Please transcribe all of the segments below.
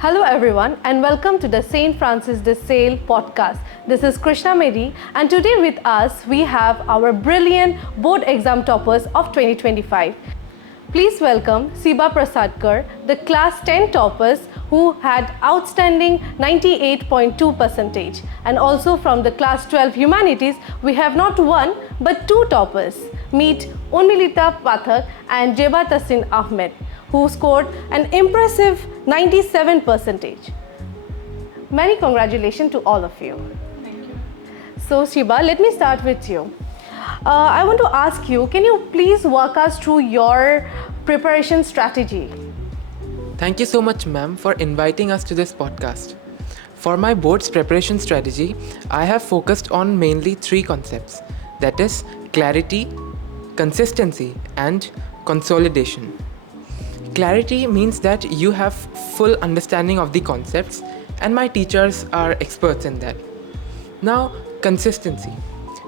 Hello everyone and welcome to the St. Francis de Sales podcast. This is Krishna Medi and today with us we have our brilliant board exam toppers of 2025. Please welcome Siba Prasadkar, the class 10 toppers who had outstanding 98.2%. And also from the class 12 humanities, we have not one but two toppers. Meet Unmilita Pathak and Jeba Tassin Ahmed, who scored an impressive 97%. Many congratulations to all of you. Thank you. So Shiba, let me start with you. I want to ask you, can you please walk us through your preparation strategy? Thank you so much, ma'am, for inviting us to this podcast. For my board's preparation strategy, I have focused on mainly three concepts, that is clarity, consistency, and consolidation. Clarity means that you have full understanding of the concepts and my teachers are experts in that. Now, consistency.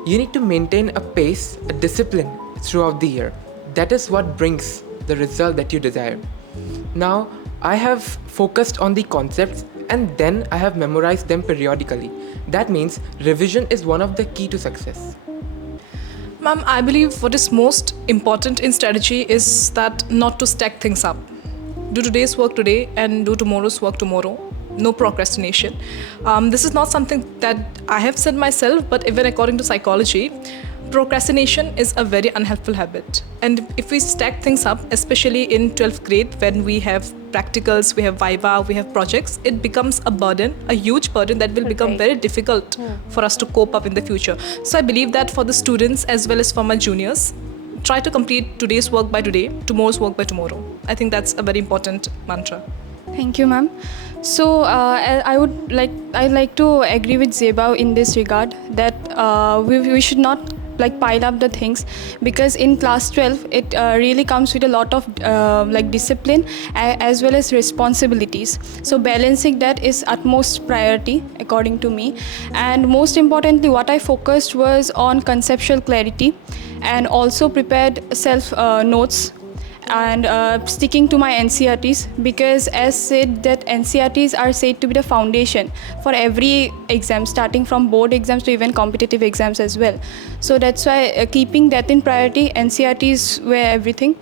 You need to maintain a pace, a discipline throughout the year. That is what brings the result that you desire. Now, I have focused on the concepts and then I have memorized them periodically. That means revision is one of the key to success. Ma'am, I believe what is most important in strategy is that not to stack things up. Do today's work today and do tomorrow's work tomorrow. No procrastination. This is not something that I have said myself, but even according to psychology, procrastination is a very unhelpful habit. And if we stack things up, especially in 12th grade, when we have practicals, we have viva, we have projects, it becomes a burden, a huge burden that will become very difficult for us to cope up in the future. So I believe that for the students as well as for my juniors, try to complete today's work by today, tomorrow's work by tomorrow. I think that's a very important mantra. Thank you, ma'am. So I'd like to agree with Zeba in this regard that we should not pile up the things, because in class 12 it really comes with a lot of discipline as well as responsibilities. So balancing that is utmost priority according to me. And most importantly, what I focused was on conceptual clarity and also prepared self notes and sticking to my NCRTs, because as said that NCRTs are said to be the foundation for every exam, starting from board exams to even competitive exams as well. So that's why keeping that in priority, NCRTs were everything,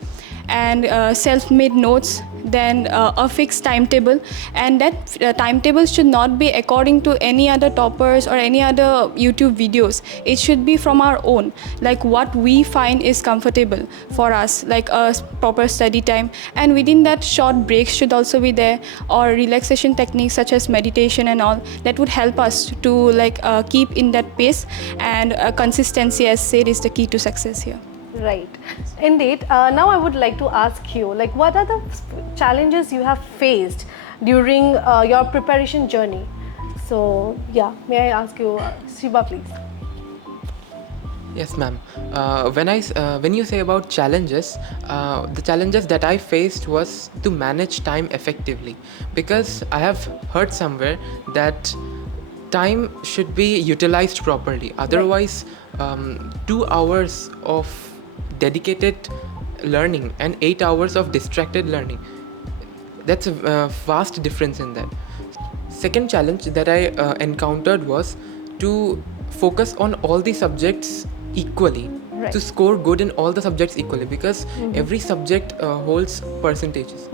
and self-made notes, then a fixed timetable, and that timetable should not be according to any other toppers or any other YouTube videos. It should be from our own, like what we find is comfortable for us, like a proper study time, and within that short breaks should also be there, or relaxation techniques such as meditation and all that would help us to keep in that pace. And consistency, as said, is the key to success here. Right. Indeed. Now I would like to ask you, what are the challenges you have faced during your preparation journey? So, yeah, may I ask you, Shiba, please? Yes, ma'am. When you say about challenges, the challenges that I faced was to manage time effectively, because I have heard somewhere that time should be utilized properly. Otherwise, 2 hours of dedicated learning and 8 hours of distracted learning, that's a vast difference in that. Second challenge that I encountered was to focus on all the subjects equally, to score good in all the subjects equally, because every subject holds percentages.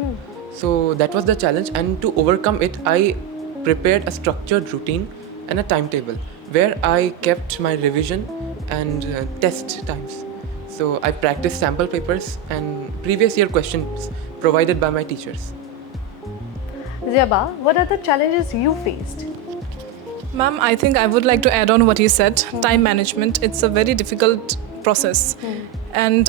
So that was the challenge, and to overcome it, I prepared a structured routine and a timetable where I kept my revision and test times. So I practiced sample papers and previous year questions provided by my teachers. Zeba, what are the challenges you faced? Ma'am, I think I would like to add on what you said. Time management, it's a very difficult process. And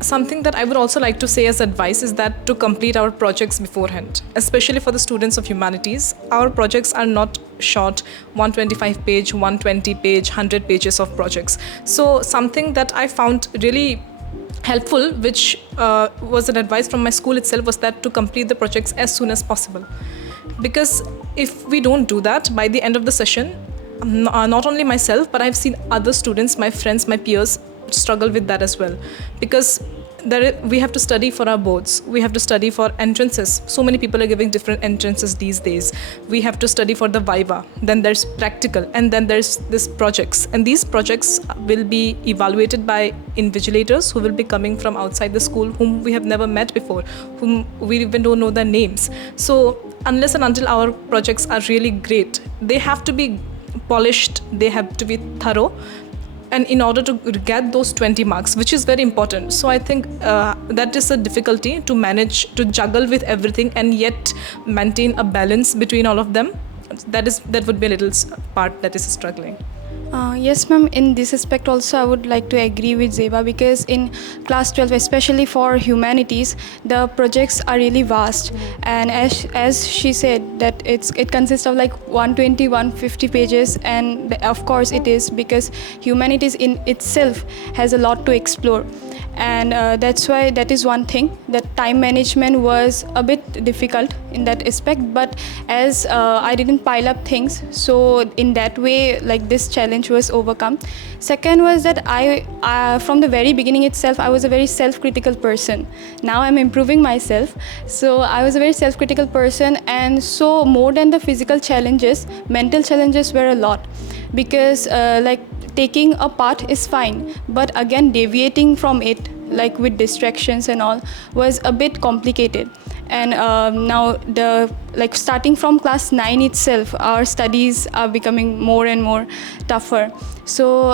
something that I would also like to say as advice is that to complete our projects beforehand, especially for the students of humanities. Our projects are not short, 125 page, 120 page, 100 pages of projects. So something that I found really helpful, which was an advice from my school itself, was that to complete the projects as soon as possible. Because if we don't do that, by the end of the session, not only myself, but I've seen other students, my friends, my peers struggle with that as well. Because we have to study for our boards. We have to study for entrances. So many people are giving different entrances these days. We have to study for the viva. Then there's practical, and then there's this projects. And these projects will be evaluated by invigilators who will be coming from outside the school, whom we have never met before, whom we even don't know their names. So unless and until our projects are really great, they have to be polished. They have to be thorough. And in order to get those 20 marks, which is very important. So I think that is a difficulty to manage, to juggle with everything and yet maintain a balance between all of them. That would be a little part that is struggling. Yes, ma'am. In this aspect also, I would like to agree with Zeba, because in class 12, especially for humanities, the projects are really vast. And as she said, that it consists of like 120, 150 pages, and of course it is, because humanities in itself has a lot to explore. And that's why that is one thing, that time management was a bit difficult in that aspect. But as I didn't pile up things, so in that way, like, this challenge was overcome. Second was that I from the very beginning itself, I was a very self-critical person. Now I'm improving myself. So I was a very self-critical person, and so more than the physical challenges, mental challenges were a lot, because like, taking a part is fine, but again deviating from it, like with distractions and all, was a bit complicated. And now starting from class 9 itself, our studies are becoming more and more tougher. So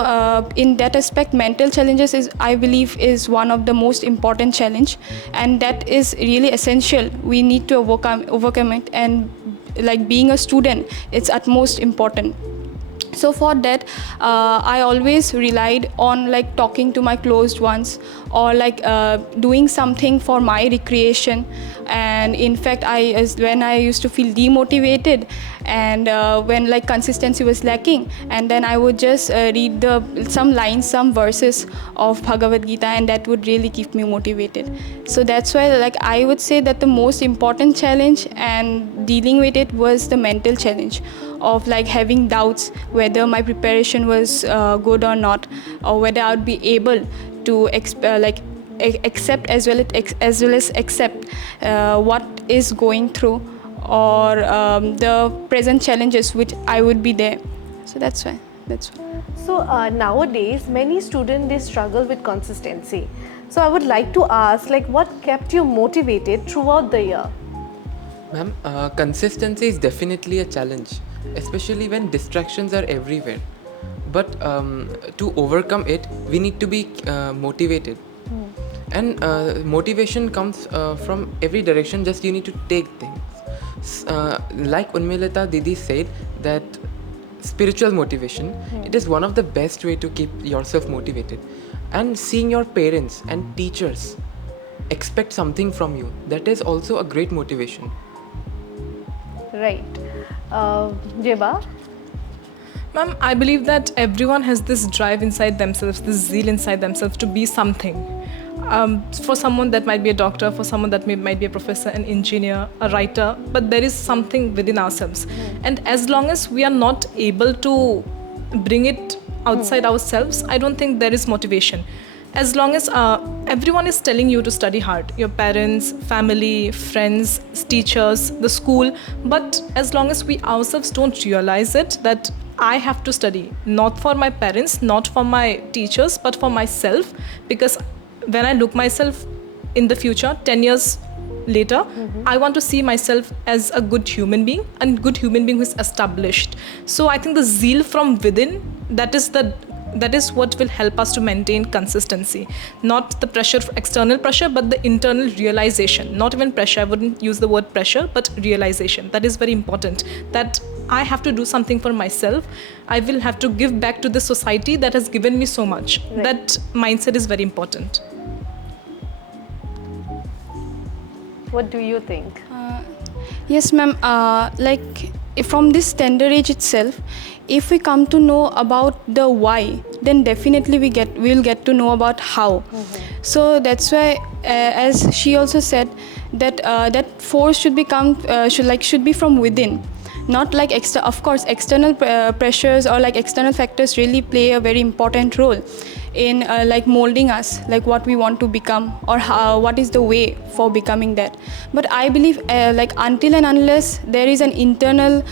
in that aspect, mental challenges I believe is one of the most important challenge, and that is really essential. We need to overcome it, and like, being a student, it's utmost important. So for that, I always relied on like talking to my closed ones, or like doing something for my recreation. And in fact, when I used to feel demotivated, and when like consistency was lacking, and then I would just read some lines, some verses of Bhagavad Gita, and that would really keep me motivated. So that's why, like, I would say that the most important challenge and dealing with it was the mental challenge of like having doubts whether my preparation was good or not, or whether I would be able to accept as well as accept what is going through, or the present challenges which I would be there. So that's why. So nowadays, many students, they struggle with consistency. So I would like to ask, like, what kept you motivated throughout the year? Ma'am, consistency is definitely a challenge, especially when distractions are everywhere. But to overcome it, we need to be motivated. And motivation comes from every direction, just you need to take things. Like Unmilata Didi said, that spiritual motivation, it is one of the best way to keep yourself motivated. And seeing your parents and teachers expect something from you, that is also a great motivation. Right. Jeba? Ma'am, I believe that everyone has this drive inside themselves, this zeal inside themselves to be something. For someone that might be a doctor, for someone that might be a professor, an engineer, a writer, but there is something within ourselves. And as long as we are not able to bring it outside ourselves, I don't think there is motivation. As long as everyone is telling you to study hard, your parents, family, friends, teachers, the school, but as long as we ourselves don't realize it, that I have to study, not for my parents, not for my teachers, but for myself, because when I look myself in the future, 10 years later, I want to see myself as a good human being, and good human being who is established. So I think the zeal from within, that is what will help us to maintain consistency. Not the pressure, external pressure, but the internal realization. Not even pressure, I wouldn't use the word pressure, but realization. That is very important. That I have to do something for myself. I will have to give back to the society that has given me so much. Right. That mindset is very important. What do you think? Yes, ma'am. From this tender age itself, if we come to know about the why, then definitely we'll get to know about how. So that's why, as she also said, that that force should be from within, not like of course external pressures or like external factors really play a very important role in like molding us, like what we want to become or how, what is the way for becoming that. But I believe like until and unless there is an internal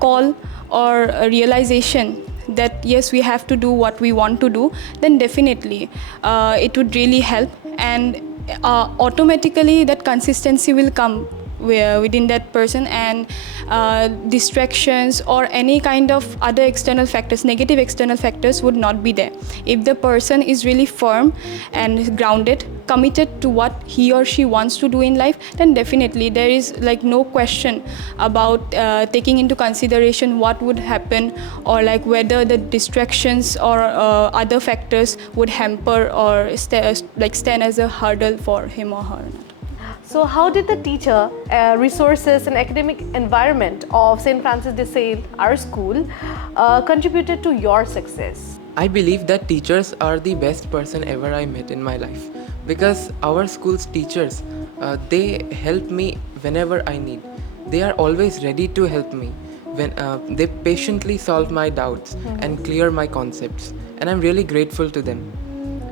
call or a realization that yes, we have to do what we want to do, then definitely it would really help, and automatically that consistency will come within that person, and distractions or any kind of other external factors, negative external factors would not be there. If the person is really firm and grounded, committed to what he or she wants to do in life, then definitely there is like no question about taking into consideration what would happen, or like whether the distractions or other factors would hamper or stand as a hurdle for him or her. So how did the teacher, resources and academic environment of St. Francis de Sales, our school, contributed to your success? I believe that teachers are the best person ever I met in my life, because our school's teachers, they help me whenever I need. They are always ready to help me. When they patiently solve my doubts and clear my concepts, and I'm really grateful to them.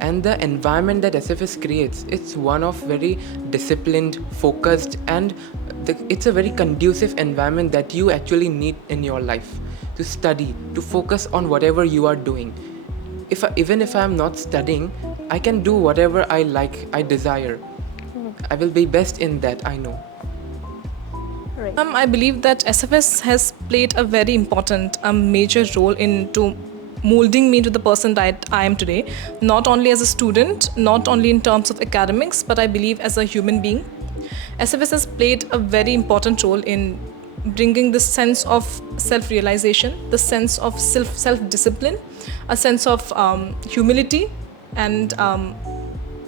And the environment that SFS creates, it's one of very disciplined, focused, and it's a very conducive environment that you actually need in your life to study, to focus on whatever you are doing. Even if I'm not studying, I can do whatever I like, I desire. I will be best in that, I know. Right. I believe that SFS has played a very important, major role into molding me into the person that I am today, not only as a student, not only in terms of academics, but I believe as a human being. SFS has played a very important role in bringing this sense of self-realization, the sense of self-discipline, a sense of humility, and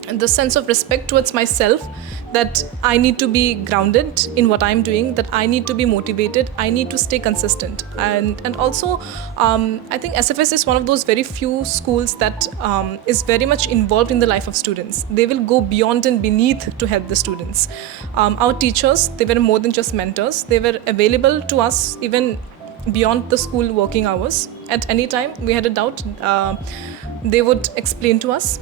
the sense of respect towards myself, that I need to be grounded in what I'm doing, that I need to be motivated, I need to stay consistent. And also, I think SFS is one of those very few schools that is very much involved in the life of students. They will go beyond and beneath to help the students. Our teachers, they were more than just mentors. They were available to us even beyond the school working hours. At any time we had a doubt, they would explain to us.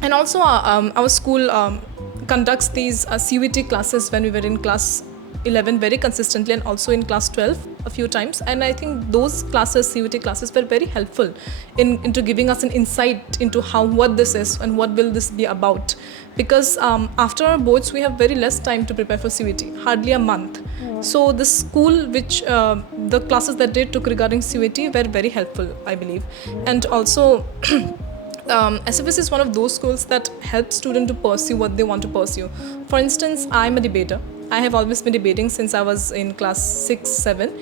And also our school conducts these CUET classes when we were in class 11 very consistently, and also in class 12 a few times. And I think those classes, CUET classes, were very helpful into giving us an insight into what this is and what will this be about. Because after our boards, we have very less time to prepare for CUET, hardly a month. So the school, the classes that they took regarding CUET were very helpful, I believe. And also, SFS is one of those schools that help students to pursue what they want to pursue. For instance, I'm a debater. I have always been debating since I was in class 6, 7.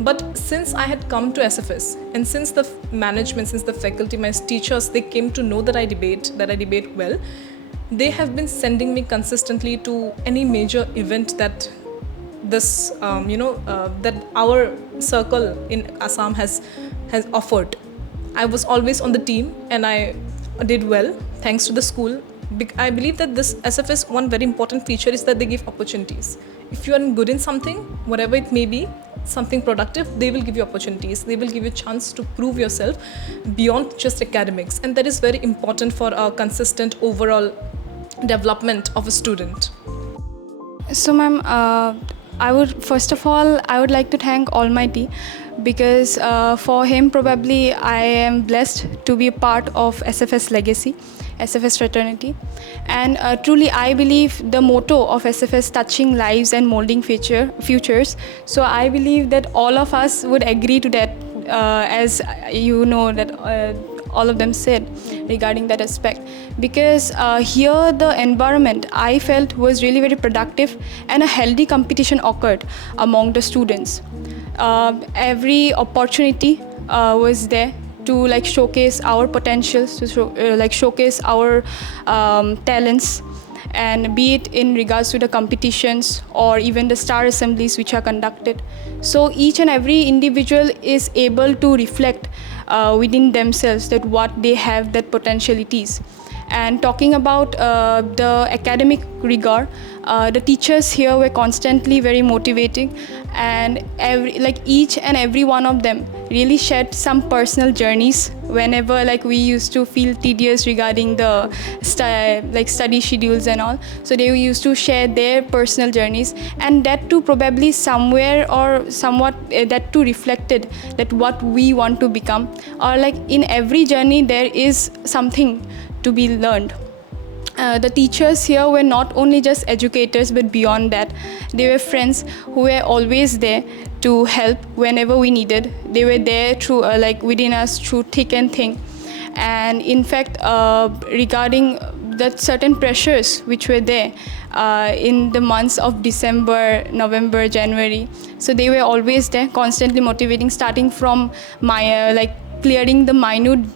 But since I had come to SFS, and since the management, since the faculty, my teachers, they came to know that I debate well, they have been sending me consistently to any major event that this, that our circle in Assam has offered. I was always on the team, and I did well thanks to the school. I believe that this SFS, one very important feature is that they give opportunities. If you are good in something, whatever it may be, something productive, they will give you opportunities. They will give you a chance to prove yourself beyond just academics, and that is very important for a consistent overall development of a student. So ma'am, I would like to thank Almighty, because for him probably I am blessed to be a part of SFS legacy, SFS fraternity. And truly I believe the motto of SFS, touching lives and molding futures. So I believe that all of us would agree to that, as you know that all of them said regarding that aspect. Because here the environment I felt was really very productive, and a healthy competition occurred among the students. Every opportunity was there to showcase our potentials, to showcase our talents, and be it in regards to the competitions or even the star assemblies which are conducted. So each and every individual is able to reflect within themselves that what they have, that potentialities. And talking about the academic rigor, the teachers here were constantly very motivating, and each and every one of them really shared some personal journeys whenever we used to feel tedious regarding the study schedules and all. So they used to share their personal journeys, and that too probably somewhere or somewhat that too reflected that what we want to become, or in every journey there is something to be learned. The teachers here were not only just educators, but beyond that, they were friends who were always there to help whenever we needed. They were there through, within us through thick and thin. And in fact, regarding the certain pressures which were there in the months of December, November, January, so they were always there, constantly motivating, starting from my clearing the minute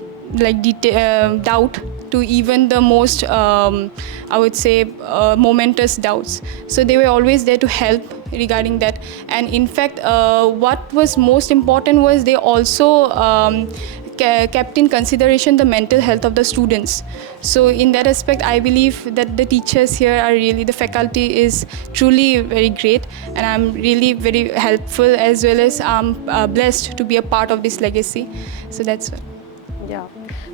doubt to even the most, I would say, momentous doubts. So they were always there to help regarding that. And in fact, what was most important was they also kept in consideration the mental health of the students. So in that aspect, I believe that the teachers here are really, the faculty is truly very great, and I'm really very helpful, as well as I'm blessed to be a part of this legacy. So that's what. Yeah.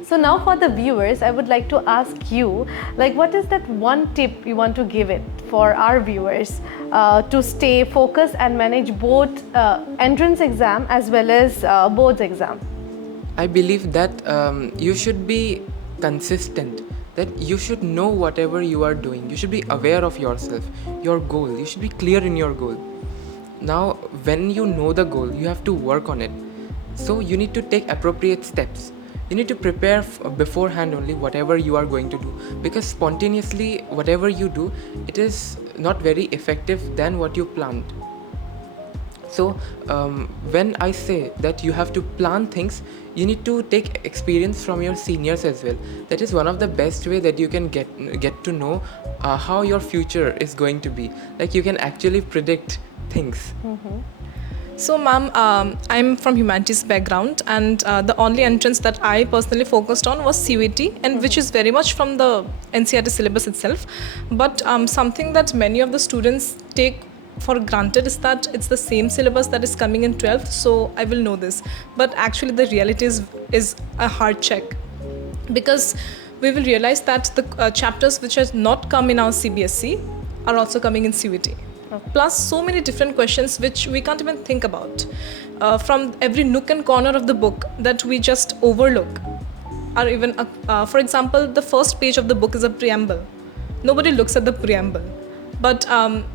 So now for the viewers, I would like to ask you, what is that one tip you want to give it for our viewers to stay focused and manage both entrance exam as well as boards exam? I believe that you should be consistent, that you should know whatever you are doing. You should be aware of yourself, your goal. You should be clear in your goal. Now, when you know the goal, you have to work on it. So you need to take appropriate steps. You need to prepare beforehand only whatever you are going to do, because spontaneously whatever you do, it is not very effective than what you planned. So when I say that you have to plan things, you need to take experience from your seniors as well. That is one of the best way that you can get to know how your future is going to be. You can actually predict things. Mm-hmm. So, ma'am, I'm from humanities background, and the only entrance that I personally focused on was CUET, and which is very much from the NCERT syllabus itself. But something that many of the students take for granted is that it's the same syllabus that is coming in 12th, so I will know this. But actually, the reality is a hard check, because we will realize that the chapters which has not come in our CBSE are also coming in CUET. Okay. Plus so many different questions which we can't even think about from every nook and corner of the book that we just overlook. Or even, for example, the first page of the book is a preamble. Nobody looks at the preamble. But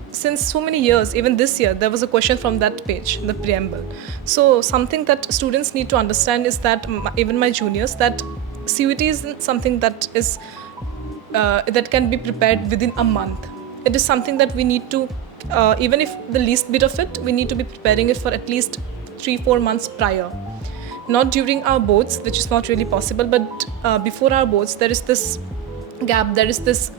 since so many years, even this year, there was a question from that page, the preamble. So something that students need to understand is that, even my juniors, that CUET isn't something that is that can be prepared within a month. It is something that we need to, even if the least bit of it, we need to be preparing it for at least 3-4 months prior. Not during our boards, which is not really possible, but before our boards, there is this gap, there is this,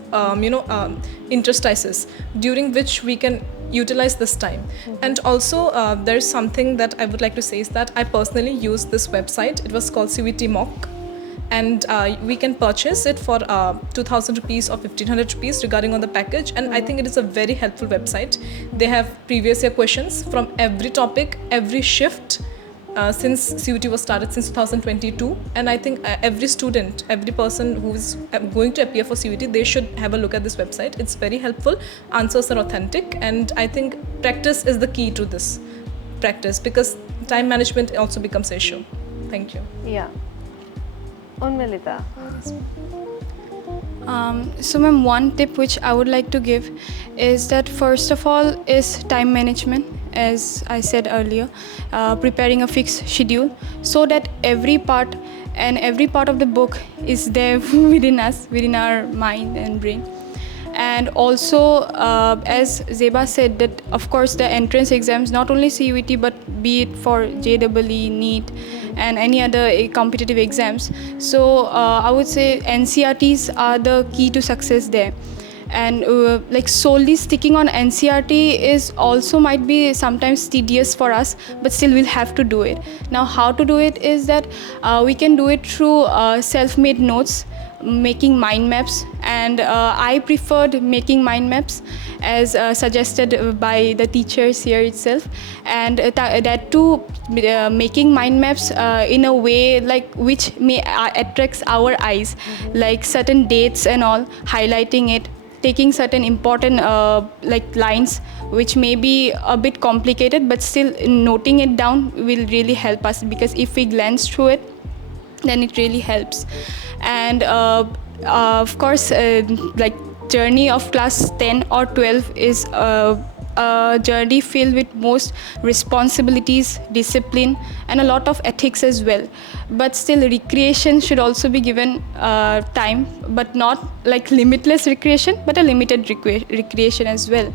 interstices during which we can utilize this time. Mm-hmm. And also, there is something that I would like to say is that I personally used this website. It was called CUET Mock. And we can purchase it for 2,000 rupees or 1,500 rupees regarding on the package. And I think it is a very helpful website. They have previous year questions from every topic, every shift since CUET was started since 2022. And I think every student, every person who is going to appear for CUET, they should have a look at this website. It's very helpful. Answers are authentic. And I think practice is the key to this practice, because time management also becomes an issue. Thank you. Yeah. Unmilita. So ma'am, one tip which I would like to give is that first of all is time management, as I said earlier, preparing a fixed schedule so that every part of the book is there within us, within our mind and brain. And also, as Zeba said, that of course the entrance exams, not only CUET but be it for JEE, NEET and any other competitive exams. So I would say NCERTs are the key to success there. and like solely sticking on NCRT is also might be sometimes tedious for us, but still we'll have to do it. Now how to do it is that we can do it through self-made notes, making mind maps, and I preferred making mind maps as suggested by the teachers here itself, and that too making mind maps in a way like which may attracts our eyes, like certain dates and all, highlighting it, taking certain important like lines which may be a bit complicated, but still noting it down will really help us, because if we glance through it, then it really helps. And of course, like journey of class 10 or 12 is a journey filled with most responsibilities, discipline, and a lot of ethics as well. But still, recreation should also be given time, but not like limitless recreation, but a limited recreation as well.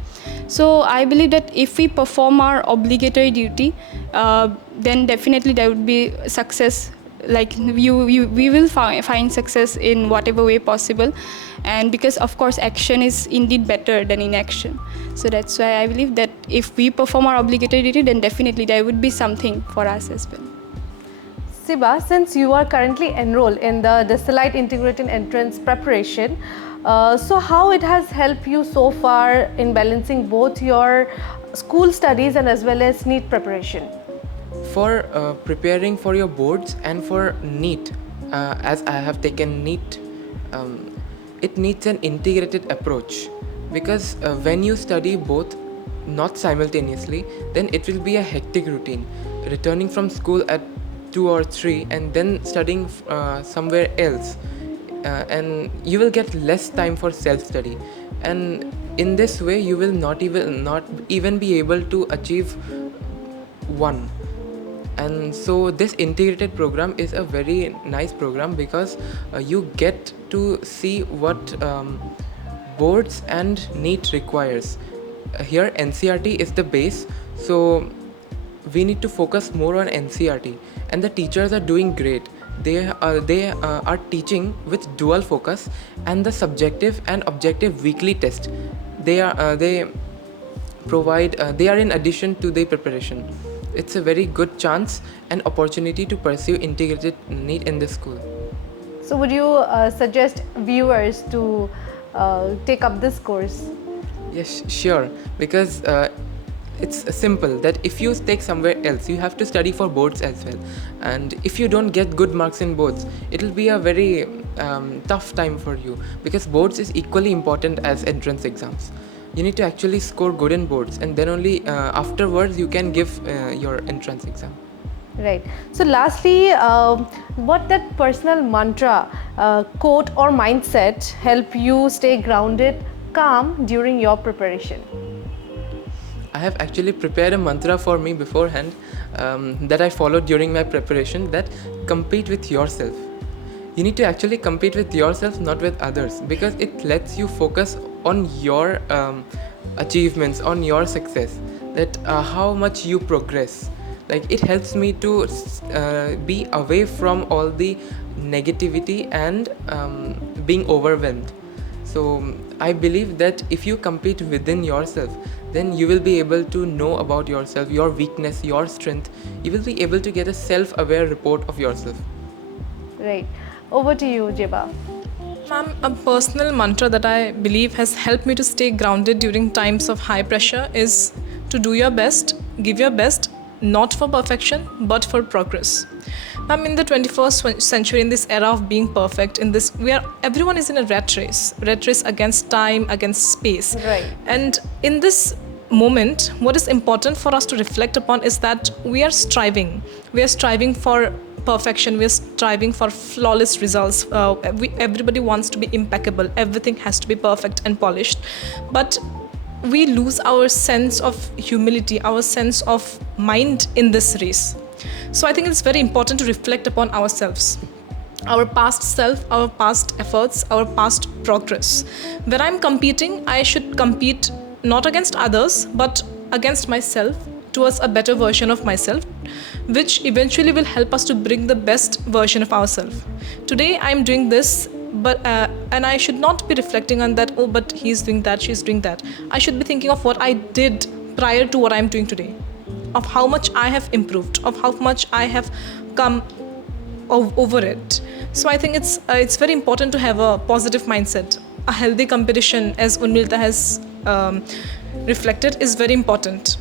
So I believe that if we perform our obligatory duty, then definitely there would be success. Like we will find success in whatever way possible, and because of course action is indeed better than inaction. So that's why I believe that if we perform our obligatory duty, then definitely there would be something for us as well. Siba, since you are currently enrolled in the Desalite Integrated Entrance preparation, so how it has helped you so far in balancing both your school studies and as well as NEET preparation? For preparing for your boards and for NEET, as I have taken NEET, it needs an integrated approach, because when you study both not simultaneously, then it will be a hectic routine. Returning from school at 2 or 3 and then studying somewhere else, and you will get less time for self-study, and in this way you will not even be able to achieve one. And so this integrated program is a very nice program, because you get to see what boards and NEET requires. Here NCRT is the base, so we need to focus more on NCRT, and the teachers are doing great. They are teaching with dual focus and the subjective and objective weekly test. They are in addition to the preparation. It's a very good chance and opportunity to pursue integrated NEET in this school. So would you suggest viewers to take up this course? Yes, sure, because it's simple that if you take somewhere else, you have to study for boards as well, and if you don't get good marks in boards, it will be a very tough time for you, because boards is equally important as entrance exams. You need to actually score good in boards, and then only afterwards you can give your entrance exam. Right. So lastly, what that personal mantra, quote or mindset help you stay grounded, calm during your preparation? I have actually prepared a mantra for me beforehand that I followed during my preparation, that compete with yourself. You need to actually compete with yourself, not with others, because it lets you focus on your achievements, on your success, that how much you progress. Like it helps me to be away from all the negativity and being overwhelmed. So I believe that if you compete within yourself, then you will be able to know about yourself, your weakness, your strength. You will be able to get a self-aware report of yourself. Right. Over to you, Jeba. Ma'am, a personal mantra that I believe has helped me to stay grounded during times of high pressure is to do your best, give your best, not for perfection, but for progress. Ma'am, in the 21st century, in this era of being perfect, everyone is in a rat race against time, against space. Right. And in this moment, what is important for us to reflect upon is that we are striving for perfection, we are striving for flawless results. Everybody wants to be impeccable, everything has to be perfect and polished, but we lose our sense of humility, our sense of mind in this race. So I think it's very important to reflect upon ourselves, our past self, our past efforts, our past progress. When I'm competing, I should compete not against others, but against myself, towards a better version of myself, which eventually will help us to bring the best version of ourselves. Today I'm doing this but and I should not be reflecting on that, oh, but he's doing that, she's doing that. I should be thinking of what I did prior to what I'm doing today, of how much I have improved, of how much I have come over it. So I think it's very important to have a positive mindset. A healthy competition, as Unmilta has reflected, is very important.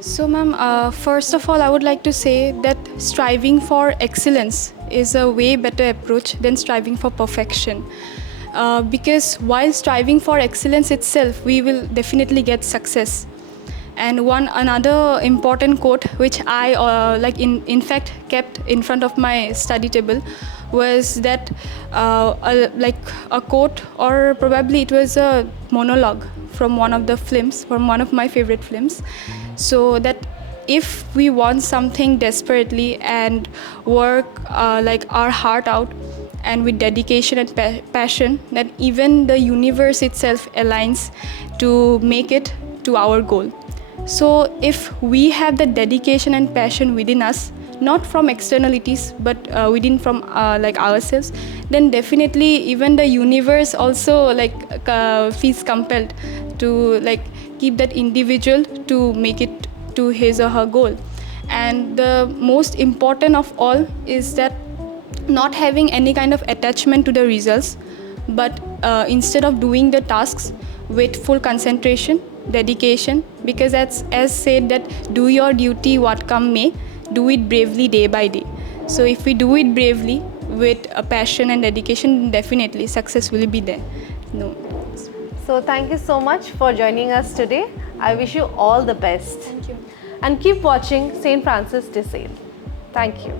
So, ma'am, first of all, I would like to say that striving for excellence is a way better approach than striving for perfection. Because while striving for excellence itself, we will definitely get success. And another important quote which I in fact kept in front of my study table was that a quote, or probably it was a monologue from one of the films, from one of my favorite films. So that if we want something desperately and work our heart out and with dedication and passion, then even the universe itself aligns to make it to our goal. So if we have the dedication and passion within us, not from externalities but within from ourselves, then definitely even the universe also feels compelled to keep that individual to make it to his or her goal. And the most important of all is that not having any kind of attachment to the results, but instead of doing the tasks with full concentration, dedication, because as said that do your duty what come may, do it bravely day by day. So if we do it bravely with a passion and dedication, definitely success will be there. No. So thank you so much for joining us today. I wish you all the best. Thank you. And keep watching St. Francis de Sales. Thank you.